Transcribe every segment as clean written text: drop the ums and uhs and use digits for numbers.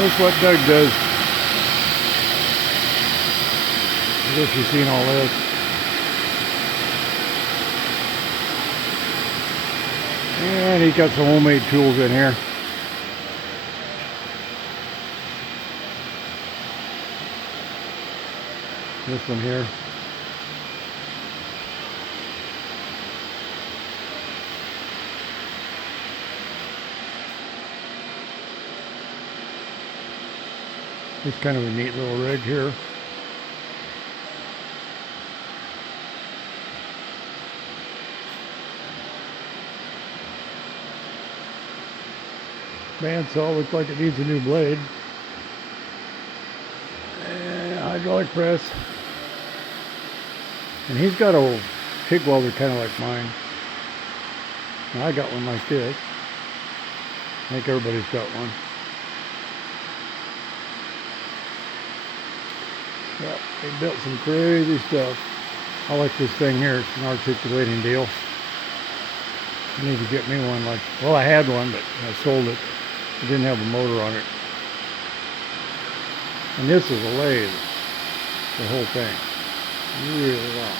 Notice what Doug does. I guess you've seen all this. And he got some homemade tools in here. This one here. It's kind of a neat little rig here. Bandsaw looks like it needs a new blade. And hydraulic press. And he's got a TIG welder kind of like mine. And I got one like this. I think everybody's got one. Yep, they built some crazy stuff. I like this thing here. It's an articulating deal. I need to get me one like, well, I had one, but I sold it. It didn't have a motor on it. And this is a lathe, the whole thing. Really long.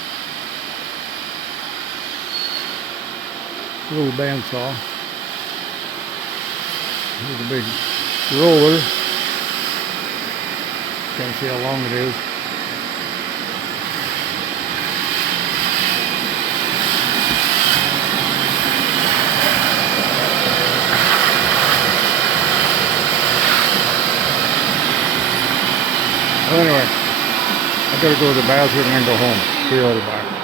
Little bandsaw. Here's a big roller. Can't see how long it is. Well, anyway, I gotta go to the bathroom and then go home. See you later, bye.